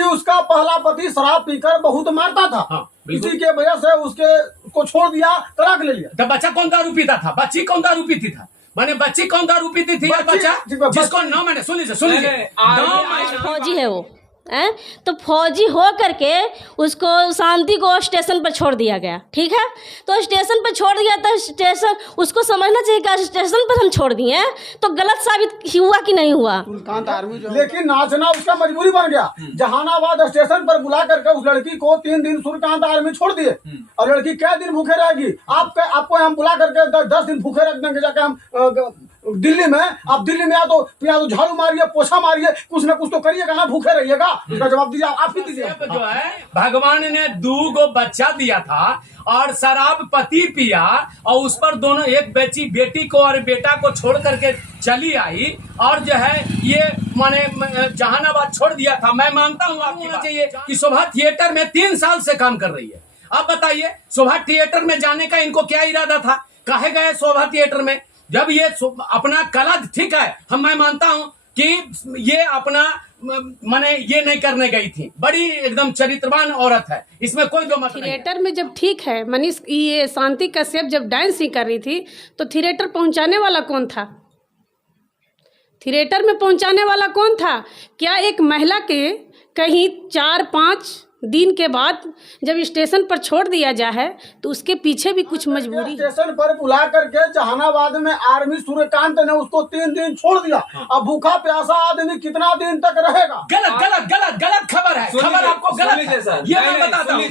कि उसका पहला पति शराब पीकर बहुत मारता था। हाँ, इसी के वजह से उसको छोड़ दिया, तलाक ले लिया। तो बच्चा कौन दारू पीता था? बच्ची कौन दारू पीती था? माने बच्ची कौन दारू पीती थी? बच्चा जिसको 9 महीने, सुन लीजिए 9 महीने फौजी है वो हैं, तो फौजी हो करके उसको शांति को स्टेशन पर छोड़ दिया गया। ठीक है, तो स्टेशन पर छोड़ दिया तो स्टेशन उसको समझना चाहिए कि स्टेशन पर हम छोड़ दिए तो गलत साबित हुआ कि नहीं हुआ। लेकिन नाचना उसका मजबूरी बन गया। जहानाबाद स्टेशन पर बुला करके उस लड़की को 3 दिन सूर्यकांत आर्मी छोड़ दिए। और लड़की क्या दिन भूखे रहेगी? आपको हम बुला करके 10 दिन भूखे रख देंगे। जाके हम दिल्ली में, आप दिल्ली में या तो झाड़ू मारिए, पोछा मारिए, कुछ ना कुछ तो करिएगा ना, भूखे रहिएगा। उसका जवाब दीजिए, आप ही दीजिए। जो है भगवान ने 2 बच्चा दिया था और शराब पति पिया और उस पर दोनों, एक बेटी को और बेटा को छोड़ करके चली आई और जो है ये माने जहानाबाद छोड़ दिया था। मैं मानता हूँ आपकी बात चाहिए कि शोभा थिएटर में 3 साल से काम कर रही है। अब बताइए शोभा थिएटर में जाने का इनको क्या इरादा था? काहे गए शोभा थिएटर में? जब ये अपना कला, ठीक है, मैं मानता हूं कि ये अपना माने ये नहीं करने गई थी। बड़ी एकदम चरित्रवान औरत है, इसमें कोई दो मत नहीं। थिएटर में जब ठीक है, मनीष ये शांति कश्यप जब डांस ही कर रही थी तो थिएटर पहुंचाने वाला कौन था? थिएटर में पहुंचाने वाला कौन था? क्या एक महिला के कहीं 4-5 दिन के बाद जब स्टेशन पर छोड़ दिया जाए तो उसके पीछे भी कुछ मजबूरी। स्टेशन पर बुला करके जहानाबाद में आर्मी सूर्यकांत ने उसको 3 दिन छोड़ दिया। अब भूखा प्यासा आदमी कितना दिन तक रहेगा? गलत खबर है। खबर आपको गलत है। ये मैं बताता हूँ।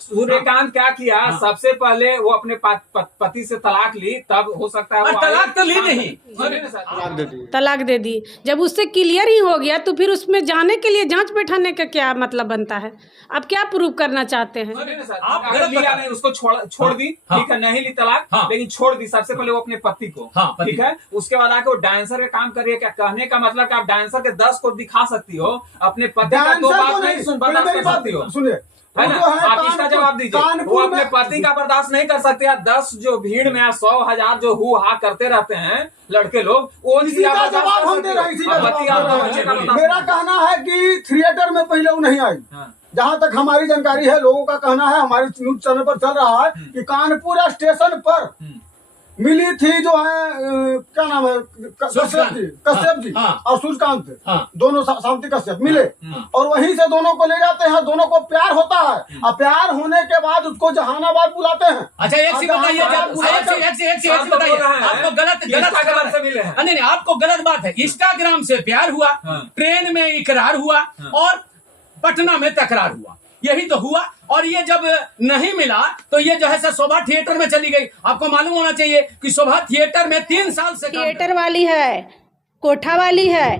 सूर्यकांत क्या किया? सबसे पहले वो अपने पति से तलाक ली, तब हो सकता है तलाक तो ली नहीं, तलाक दे दी। जब उससे क्लियर ही हो गया तो फिर उसमें जाने के लिए जांच बैठाने का क्या मतलब बनता है? आप क्या प्रूव करना चाहते हैं? आप लिया नहीं, उसको छोड़ दी, ठीक है, नहीं ली तलाक, लेकिन छोड़ दी सबसे पहले वो अपने पति को, ठीक है। उसके बाद आके वो डांसर का काम करिए। क्या कहने का मतलब कि आप डांसर के 10 को दिखा सकती हो, अपने पति का 2 बात नहीं बर्दाश्त कर सकती हो, सुनिए, है ना? आप इसका जवाब दीजिए। वो अपने पति का बर्दाश्त नहीं कर सकते। 10 जो भीड़ में 100,000 जो हु हा करते रहते हैं लड़के लोग, वो इसी का जवाब हम दे रहे हैं। मेरा कहना है कि थिएटर में पहले वो नहीं आई। जहाँ तक हमारी जानकारी है, लोगों का कहना है, हमारे न्यूज चैनल पर चल रहा है कि कानपुर स्टेशन पर मिली थी जो है, क्या नाम है, कश्यप जी और सूर्यकांत, दोनों शांति कश्यप मिले और वहीं से दोनों को ले जाते हैं। दोनों को प्यार होता है और प्यार होने के बाद उसको जहानाबाद बुलाते हैं। अच्छा, एक चीज बताइए, आपको गलत खबर से मिले हैं? नहीं, आपको गलत बात है। इंस्टाग्राम से प्यार हुआ, ट्रेन में इकरार हुआ और पटना में तकरार हुआ, यही तो हुआ। और ये जब नहीं मिला तो ये जो है शोभा थिएटर में चली गई। आपको मालूम होना चाहिए कि शोभा थिएटर में 3 साल से थिएटर वाली है, कोठा वाली है,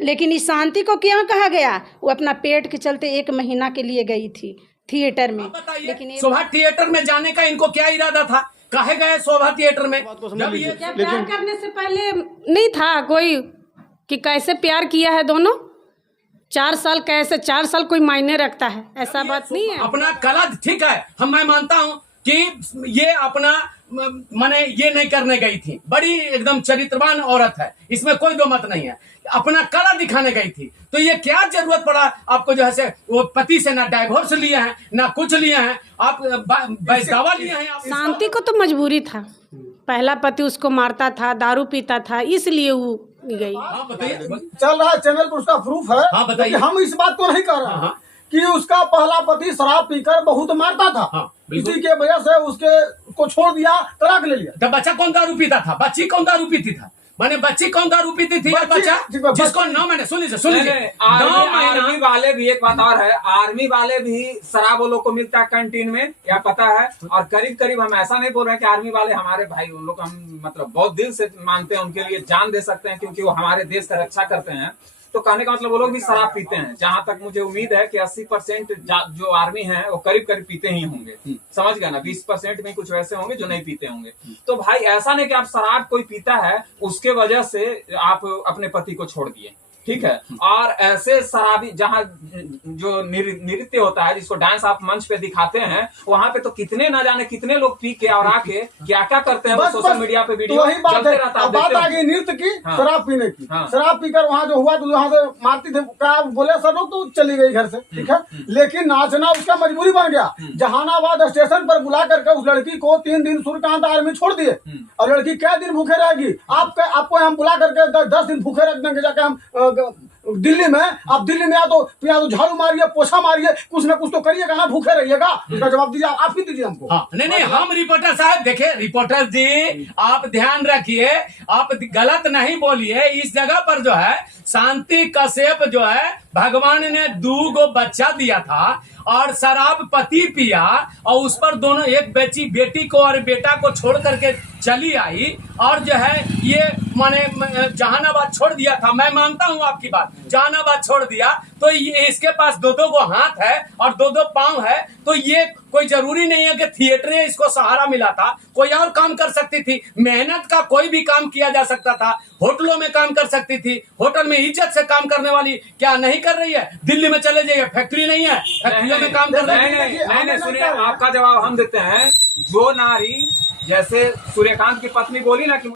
लेकिन इस शांति को क्या कहा गया? वो अपना पेट के चलते 1 महीना के लिए गई थी थिएटर में। लेकिन शोभा थिएटर में जाने का इनको क्या इरादा था? काहे गए शोभा थिएटर में? जब ये प्यार करने से पहले नहीं था कोई कि कैसे प्यार किया है दोनों? 4 साल कैसे? 4 साल कोई मायने रखता है? ऐसा बात नहीं है। अपना कला, ठीक है, मैं मानता हूँ कि ये अपना माने ये नहीं करने गई थी। बड़ी एकदम चरित्रवान औरत है, इसमें कोई दो मत नहीं है। अपना कला दिखाने गई थी। तो ये क्या जरूरत पड़ा आपको जो है से वो पति से ना डाइवोर्स लिए हैं ना कुछ लिए हैं, आप दावा लिए हैं। शांति को तो मजबूरी था, पहला पति उसको मारता था, दारू पीता था, इसलिए वो गई। चल रहा है चैनल पर, उसका प्रूफ है। बताइए, हम इस बात को नहीं कर रहे हैं कि उसका पहला पति शराब पीकर बहुत मारता था। इसी के वजह से उसको छोड़ दिया, तलाक ले लिया। तो बच्चा कौन दारू पीता था? बच्ची कौन दारू पीती था? माने बच्ची कौन दारू पीती थी? बच्चा जिसको 9 महीने, सुन लीजिए, आर्मी वाले भी, एक बात और है, आर्मी वाले भी शराब वो लोग को मिलता है कैंटीन में, क्या पता है। और करीब करीब, हम ऐसा नहीं बोल रहे हैं कि आर्मी वाले हमारे भाई, उन लोग हम मतलब बहुत दिल से मानते हैं, उनके लिए जान दे सकते हैं, क्योंकि वो हमारे देश का रक्षा करते हैं। तो कहने का मतलब वो लोग भी शराब पीते हैं। जहां तक मुझे उम्मीद है कि 80% जो आर्मी है वो करीब करीब पीते ही होंगे, समझ गए ना। 20% में कुछ वैसे होंगे जो नहीं पीते होंगे। तो भाई ऐसा नहीं कि आप शराब कोई पीता है उसके वजह से आप अपने पति को छोड़ दिए, ठीक है। और ऐसे शराबी जहाँ जो नृत्य होता है, जिसको डांस आप मंच पे दिखाते हैं, वहां पे तो कितने ना जाने कितने लोग पी के और आके क्या क्या करते हैं, वो सोशल मीडिया पे वीडियो वही बात चलते है। रहता अब बात आ गई नृत्य की, हाँ। शराब पीने की। हाँ। शराब पीकर वहाँ जो हुआ तो वहाँ से मारती थे, क्या बोले सर लोग, तो चली गई घर से, ठीक है। लेकिन नाचना उसका मजबूरी बन गया। जहानाबाद स्टेशन पर बुला करके उस लड़की को 3 दिन सूर्यकांत आर्मी छोड़ दिए, और लड़की क्या दिन भूखे रहेगी? आपको हम बुला करके 10 दिन भूखे रख देंगे, जाके हम दिल्ली में। आप दिल्ली में या तो झाड़ू मारिए, पोछा मारिए, कुछ ना कुछ तो करिएगा ना, भूखे रहिएगा। उसका जवाब दीजिए, आप ही दीजिए हमको। हाँ, नहीं, हम रिपोर्टर साहब, देखिए रिपोर्टर जी, आप ध्यान रखिए, आप गलत नहीं बोलिए। इस जगह पर जो है शांति कश्यप जो है, भगवान ने 2 बच्चा दिया था और शराब पति पिया, और उस पर दोनों, एक बेटी को और बेटा को छोड़ करके चली आई, और जो है ये माने जहानाबाद छोड़ दिया था। मैं मानता हूँ आपकी बात, जहानाबाद छोड़ दिया तो ये इसके पास 2 गो हाथ है और 2 पांव है, तो ये कोई जरूरी नहीं है कि थिएटर इसको सहारा मिला था, कोई और काम कर सकती थी। मेहनत का कोई भी काम किया जा सकता था, होटलों में काम कर सकती थी, होटल में इज्जत से काम करने वाली क्या नहीं कर रही है? दिल्ली में चले जाइए, फैक्ट्री नहीं है, फैक्ट्रियों में काम कर रही है। नहीं, सुनिए, आपका जवाब हम देते हैं। जो नारी, जैसे सूर्यकांत की पत्नी बोली ना कि